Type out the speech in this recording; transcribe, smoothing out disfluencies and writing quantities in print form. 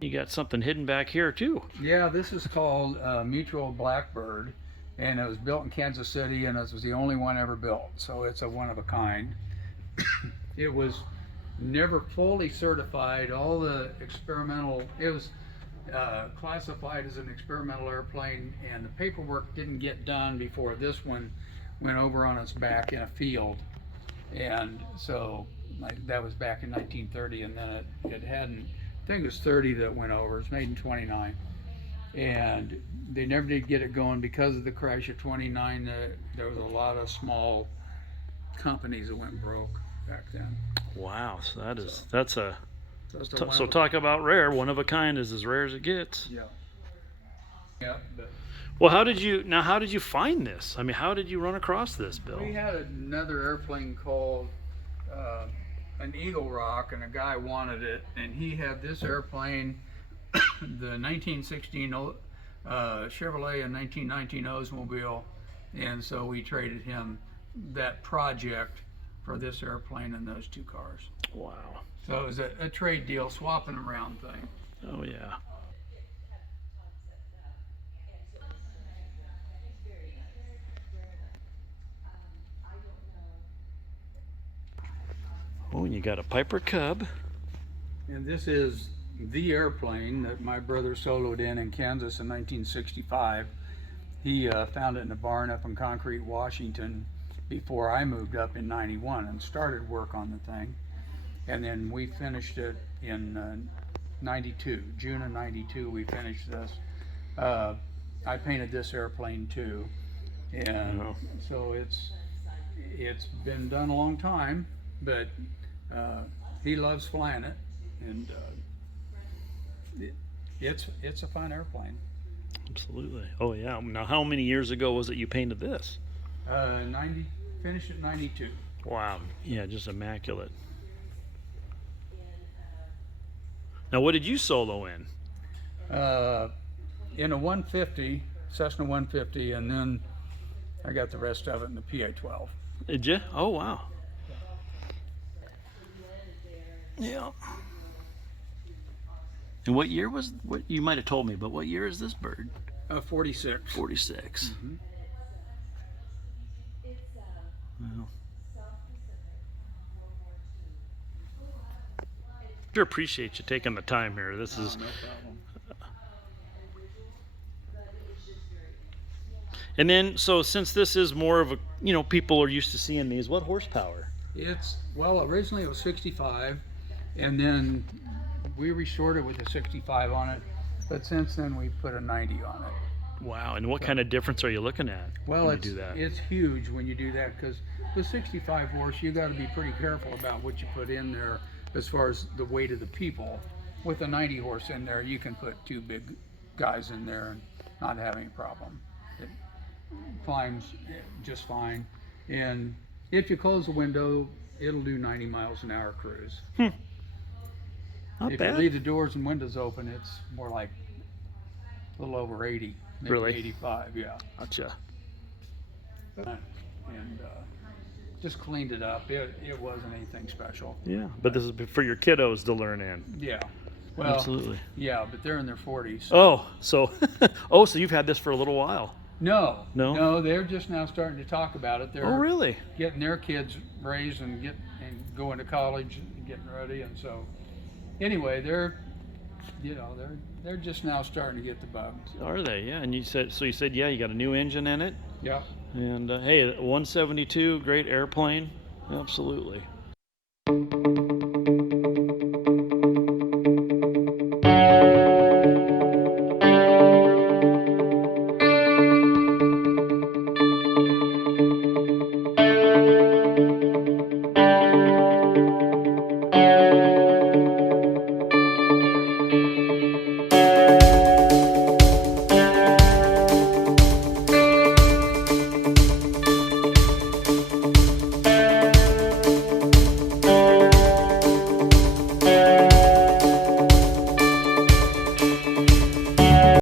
You got something hidden back here too. Yeah, this is called Mutual Blackbird, and it was built in Kansas City, and it was the only one ever built, so it's a one of a kind. It was never fully certified. All the experimental, it was classified as an experimental airplane, and the paperwork didn't get done before this one went over on its back in a field. And so that was back in 1930, and then it hadn't, I think it was 30 that went over. It's made in 29, and they never did get it going because of the crash of 29. There was a lot of small companies that went broke back then. Wow, so that's a So so talk about rare. One of a kind is as rare as it gets. Yeah. Yeah. But Well, how did you find this? I mean, how did you run across this, Bill? we had another airplane called an Eagle Rock, and a guy wanted it, and he had this airplane, the 1916 Chevrolet and 1919 Oldsmobile, and so we traded him that project for this airplane and those two cars. Wow. So it was a trade deal, swapping around thing. Oh yeah. Oh, and you got a Piper Cub. And this is the airplane that my brother soloed in Kansas in 1965. He found it in a barn up in Concrete, Washington, before I moved up in 91 and started work on the thing. And then we finished it in 92, June of 92 we finished this. I painted this airplane too. And so it's been done a long time, but he loves flying it, and it's a fun airplane. Absolutely. Oh yeah. Now, how many years ago was it you painted this? 90, finished at 92. Wow. Yeah, just immaculate. Now, what did you solo in? In a 150, Cessna 150, and then I got the rest of it in the PA-12. Did you? Oh wow. Yeah. And what year was, what you might have told me, but what year is this bird? 46. 46. Mm-hmm. Well, sure appreciate you taking the time here. This is No problem. And then, so since this is more of a, you know, people are used to seeing these, what horsepower? Well, originally it was 65, and then we restored it with a 65 on it, but since then we put a 90 on it. Wow. And what kind of difference are you looking at Well, when you do that? it's huge when you do that, because with 65 horse you got to be pretty careful about what you put in there as far as the weight of the people. With a 90 horse in there, you can put two big guys in there and not have any problem. It climbs just fine, and if you close the window, it'll do 90 miles an hour cruise. Not If bad. you leave the doors and windows open, it's more like a little over 80, maybe Really? 85, yeah. Gotcha. And just cleaned it up. It wasn't anything special. Yeah, but this is for your kiddos to learn in. Yeah. Well, Absolutely. yeah, but they're in their 40s. Oh, so oh, so you've had this for a little while. No, No? they're just now starting to talk about it. They're Oh, really? getting their kids raised and going to college and getting ready, and so anyway, they're just now starting to get the bug. Are they? Yeah. And you said, yeah, you got a new engine in it. Yeah. And hey, 172, great airplane. Absolutely.